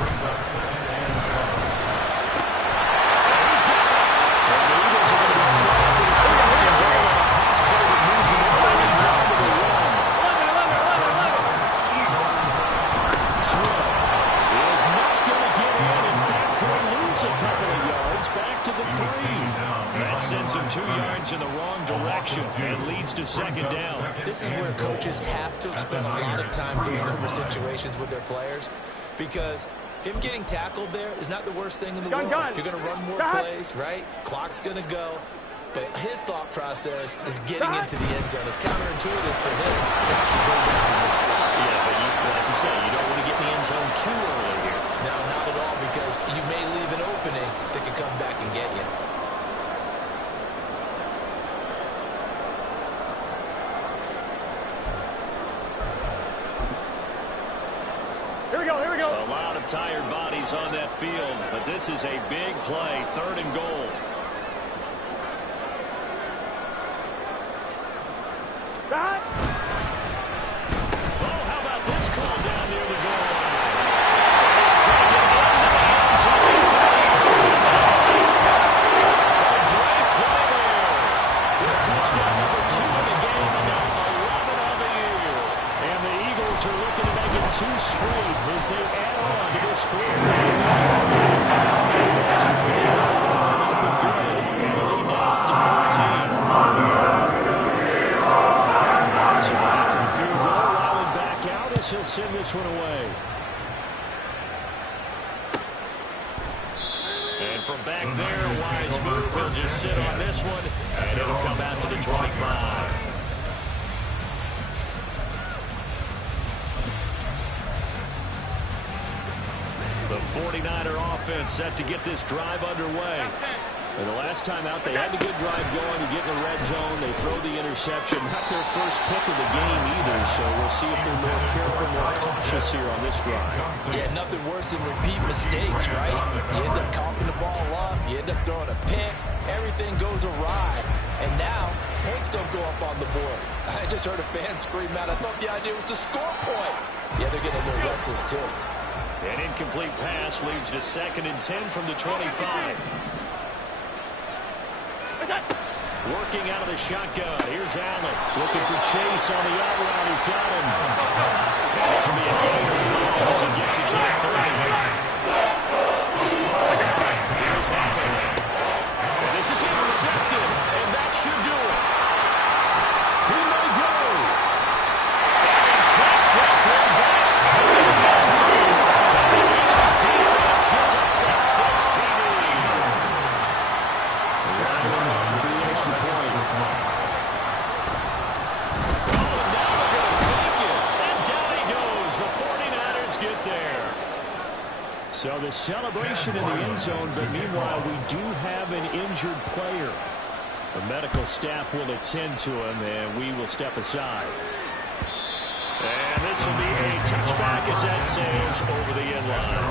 That sends him 2 yards in the wrong direction. And leads to second down. This is where coaches have to spend a lot of time going over situations with their players, because him getting tackled there is not the worst thing in the world. You're going to run more plays, right? Clock's going to go. But his thought process is getting into the end zone. It's counterintuitive for him to actually go down in this spot. Yeah, but like you say, you don't want to get in the end zone too early here. No, not at all, because you may leave an opening that can come back and get you. Here we go, here we go. A lot of tired bodies on that field, but this is a big play, 3rd and goal. Stop. Oh, how about this call down near the goal line? Taken into the end zone for the Eagles touchdown. A great play there. Touchdown number 2 in the game, and now 11 on the year. And the Eagles are looking to make it 2 straight as they add on to this 4th lead. Extra point up and good, and the lead now to 14. So after the field goal, Ryland back out as he'll send this one away. And from back there, wise move. He'll just sit on this one, and it'll come out to the 25. The 49er offense set to get this drive underway. And the last time out, they had the good drive going to get in the red zone. They throw the interception. Not their first pick of the game either, so we'll see if they're more careful, more cautious here on this drive. Yeah, nothing worse than repeat mistakes, right? You end up coughing the ball up. You end up throwing a pick. Everything goes awry. And now, points don't go up on the board. I just heard a fan scream out. I thought the idea was to score points. Yeah, they're getting a little restless, too. An incomplete pass leads to 2nd and 10 from the 25. Working out of the shotgun. Here's Allen. Looking for Chase on the out route. He's got him. And this will be a gain of 5 as he gets it to the 30. Here's Allen. And this is intercepted. And that should do it. He may go. And he takes this one back. The Eagles defense gets up that 16 lead. For the extra point. Oh, now they're going to fake it. And down he goes. The 49ers get there. So the celebration in the end zone, but meanwhile, we do have an injured player. The medical staff will attend to him, and we will step aside. And this will be a touchback as that sails over the end line.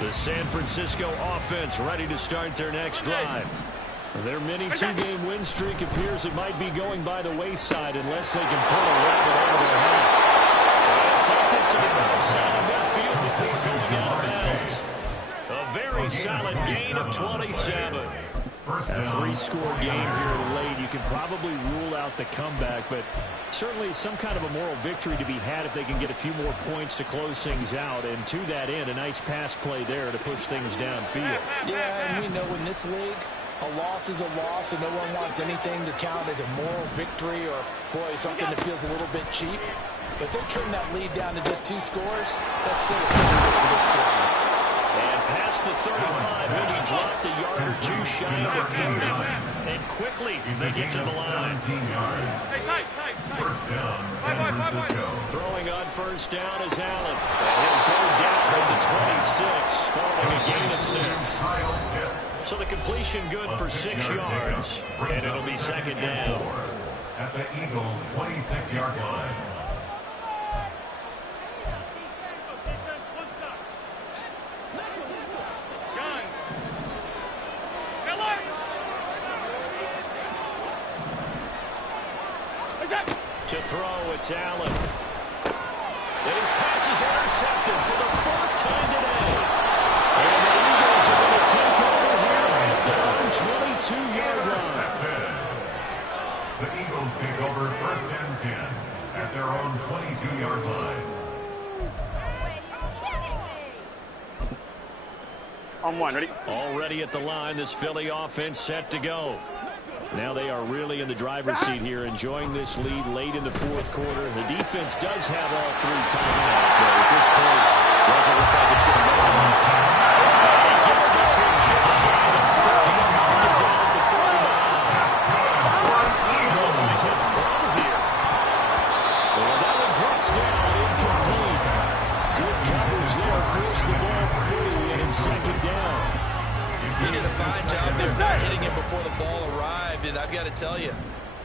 The San Francisco offense ready to start their next drive. Their mini 2-game win streak appears it might be going by the wayside unless they can pull a rabbit out of their hat. Take this to the left side of midfield before going out of bounds. A very solid gain of 27. A 3-score game here late. You can probably rule out the comeback, but certainly some kind of a moral victory to be had if they can get a few more points to close things out. And to that end, a nice pass play there to push things downfield. Yeah, and we know in this league, a loss is a loss, and no one wants anything to count as a moral victory or, boy, something that feels a little bit cheap. But they trim that lead down to just 2 scores. That's still a pretty good to the score. And past the 35, when he dropped a yard or 2 shy of the 30. And quickly, they get to the line. First down, San Francisco. Throwing on first down is Allen. And he'll go down at the 26, following a gain of 6. So the completion good for 6 yards. And it'll be second down. At the Eagles' 26-yard line. To throw, it's Allen. And his pass is intercepted for the 4th time today. And the Eagles are going to take over here at their own 22-yard line. The Eagles take over 1st and 10 at their own 22-yard line. On one, ready? Already at the line, this Philly offense set to go. Now they are really in the driver's seat here, enjoying this lead late in the fourth quarter. The defense does have all 3 timeouts, but at this point, doesn't look like it's going to matter much. He gets this one just shy of 30. Get down at the 39. Looks like he'll throw here. Well, that one drops down, incomplete. Good coverage there, forced the ball free, and in second down. He did a fine job there not hitting him before the ball arrived, and I've got to tell you,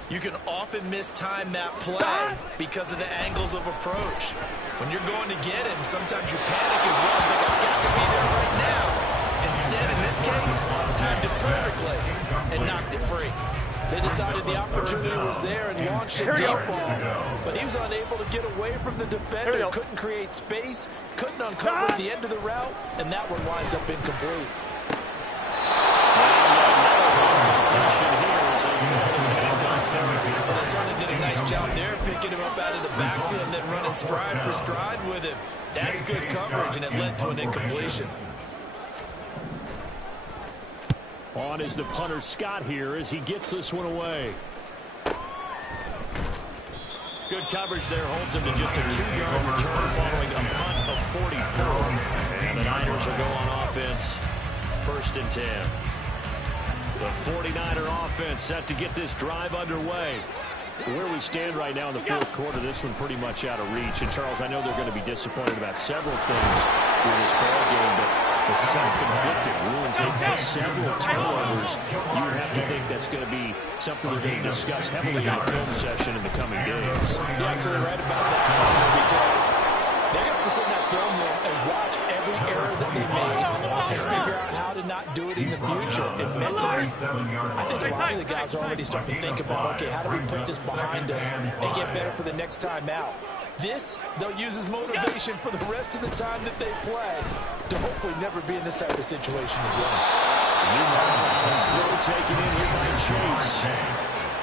you can often mistime that play because of the angles of approach. When you're going to get him, sometimes you panic as well, think I've got to be there right now. Instead, in this case, timed it perfectly and knocked it free. They decided the opportunity was there and launched a deep ball, but he was unable to get away from the defender, couldn't create space, couldn't uncover the end of the route, and that one winds up incomplete. Well, they certainly did a nice job there, picking him up out of the backfield and then running stride for stride with him. That's good coverage, and it led to an incompletion. On is the punter Scott here as he gets this one away. Good coverage there, holds him to just a 2-yard return following a punt of 44. And the Niners will go on offense, 1st and 10. The 49er offense set to get this drive underway. Where we stand right now in the fourth quarter, this one pretty much out of reach. And, Charles, I know they're going to be disappointed about several things in this ball game, but the self-inflicted ruins, they've had several turnovers. You would have to think that's going to be something they're going to discuss heavily in the film session in the coming days. You're absolutely right about that, because they're going to have to sit in that film room and watch every error that they made and figure out how to not do it in the future. And mentally, I think a lot of the guys are already starting to think about, okay, how do we put this behind us and get better for the next time out? This, they'll use as motivation for the rest of the time that they play to hopefully never be in this type of situation again. Throw taken in here by Chase.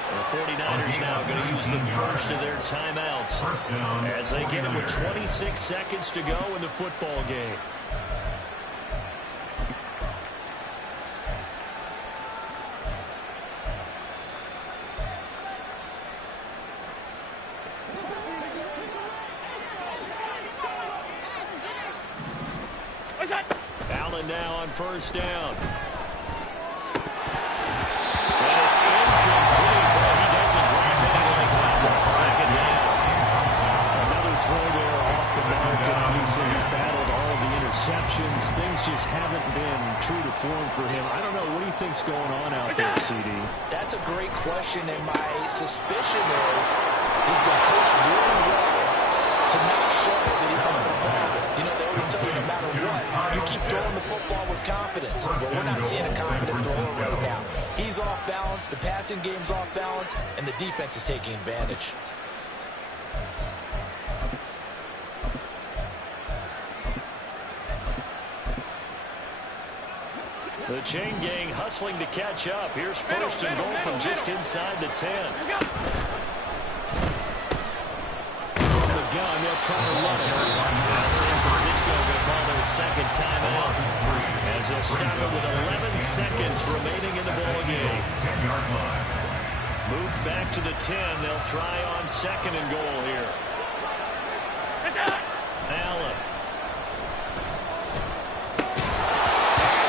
The 49ers now going to use the first of their timeouts as they get it with 26 seconds to go in the football game. Allen now on 1st down. And it's incomplete. Boy, he doesn't drop any like that. 2nd down. Another throw there off the mark. And obviously he's battled all of the interceptions. Things just haven't been true to form for him. I don't know. What do you think's going on out there, CD? That's a great question, and my suspicion is he's been coached really well to not show that he's on the ball. You know, they always tell you no matter what, you keep throwing the football with confidence. Well, we're not seeing a confident thrower right now. He's off balance, the passing game's off balance, and the defense is taking advantage. The chain gang hustling to catch up. Here's 1st and goal from just inside the 10. Gun, they'll try to run it. Now San Francisco going to call their 2nd timeout as they'll stop it with 11 seconds remaining in the ball game. Moved back to the 10. They'll try on 2nd and goal here. Allen.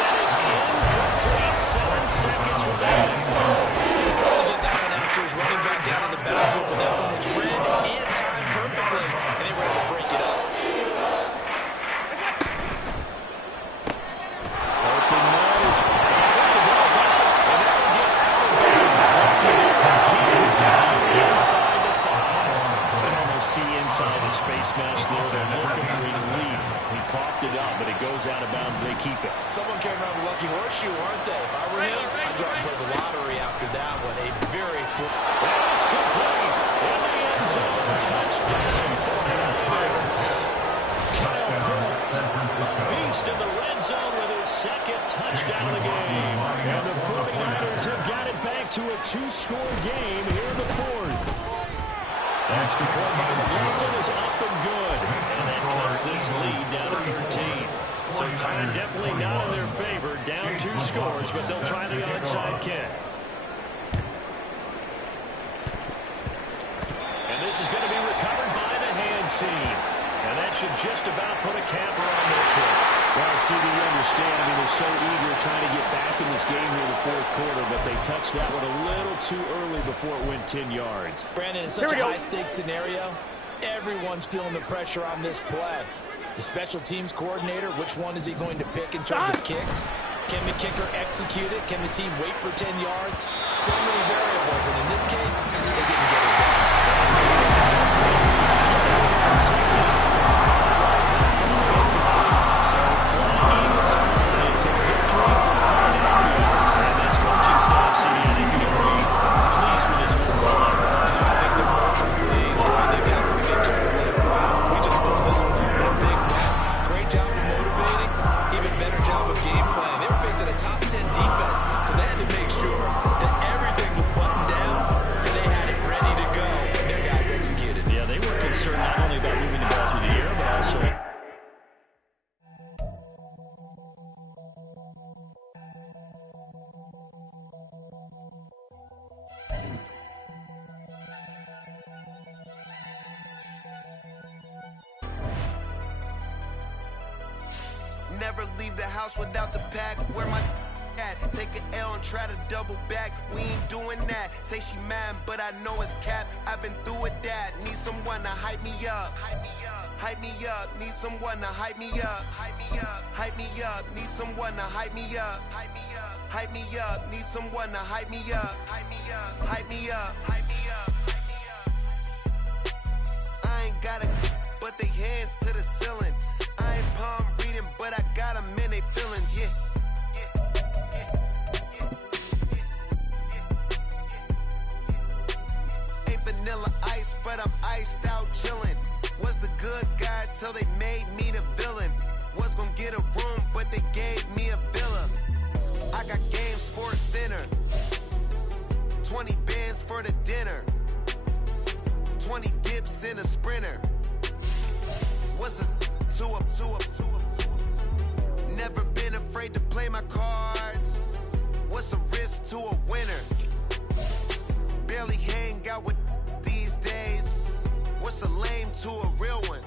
That is incomplete. 7 seconds remaining. He's trying to get that one out to his running back down in the backfield, but that one was read and timed perfectly, and they were able to break it up. Open nose. I think the ball's out, and that will get out of bounds. Key possession inside the 5. You can almost see inside his face mask there. They're looking for relief. He coughed it up, but it goes out of bounds. They keep it. Someone came around with a lucky horseshoe, aren't they? If I were him, I'd go out and play the lottery after that one. A very good. That's complete. In the end zone. Touchdown for the Niners. Kyle Pitts, a beast in the red zone with his 2nd touchdown of the game. And the 49ers have got it back to a 2-score game here in the 4th. Extra point by Wilson is up and good. And that cuts this lead down to 13. So time definitely not in their favor. down 2 scores, but they'll try the onside kick. And this is going to be recovered by the hands team. And that should just about put a capper on this one. Well, CD, you understand. I mean, they're so eager trying to get back in this game here in the 4th quarter, but they touched that one a little too early before it went 10 yards. Brandon, in such a high-stakes scenario, everyone's feeling the pressure on this play. The special teams coordinator, which one is he going to pick in terms of kicks? Can the kicker execute it? Can the team wait for 10 yards? So many variables, and in this case, they didn't get it done. So Flying Eagles fly. It's a victory for Philadelphia. And this coaching staff, CD, I think you agree, pleased with this overall effort. I think they're more than pleased. They've got the big job of like, wow, we just pulled this one off in a big way. Great job of motivating, even better job of game planning. They were facing a top 10 defense, so they had to make sure that everything was buttoned down and they had it ready to go, and their guys executed. Yeah, they were concerned not only about moving the ball through the air, but also... Never leave the house without the pack. Where my at? Take an L and try to double back. We ain't doing that. Say she mad, but I know it's cap. I've been through with that. Need someone to hype me up. Hype me up. Hype me up. Need someone to hype me up. Hype me up. Hype me up. Need someone to hype me up. Hype me up. Hype me up. Need someone to hype me up. Hype me up. Hype me up. Hype me up. Hype me up. I ain't got a, but they hands to the ceiling. I ain't palm reading, but I got them in they feelings, yeah. Ain't vanilla ice, but I'm iced out chillin'. Was the good guy till they made me the villain. Was gonna get a room, but they gave me a villa. I got game Sports Center. 20 bands for the dinner. 20 dips in a Sprinter. What's a 2 up, 2 up, 2 up, 2 up. Never been afraid to play my cards. What's a risk to a winner? Barely hang out with these days. What's a lame to a real one?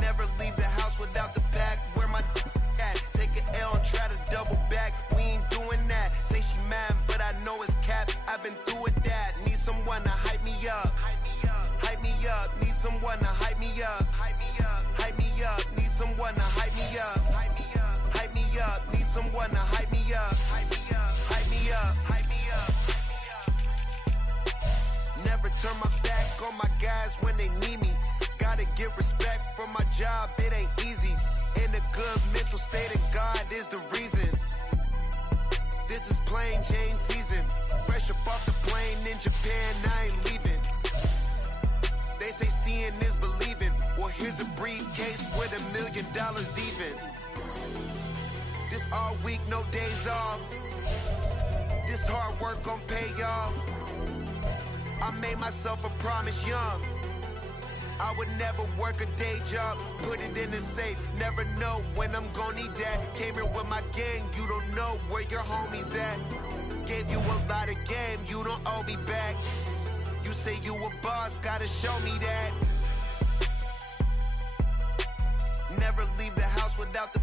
Never leave the house without the pack. Where my at? Take an L and try to double back. We ain't doing that. Say she mad, but I know it's cap. I've been through with that. Need someone to hype me up. Hype me up. Hype me up. Need someone to hype me up. Hype me up. Hype me up. Need someone to hype me up. Hype me up. Hype me up. Need someone to hype me up. Hype me up. Hype me up. Hype me up. Never turn my back on my guys when they need me. Gotta get respect for my job, it ain't easy. In a good mental state, and God is the reason. This is plain Jane season. Fresh up off the plane in Japan, I ain't leaving. They say seeing is believing. Well, here's a briefcase with $1 million even. This all week, no days off. This hard work gon' pay off. I made myself a promise young. I would never work a day job, put it in the safe, never know when I'm gon' need that. Came here with my gang, you don't know where your homies at. Gave you a lot of game, you don't owe me back. You say you a boss, gotta show me that. Never leave the house without the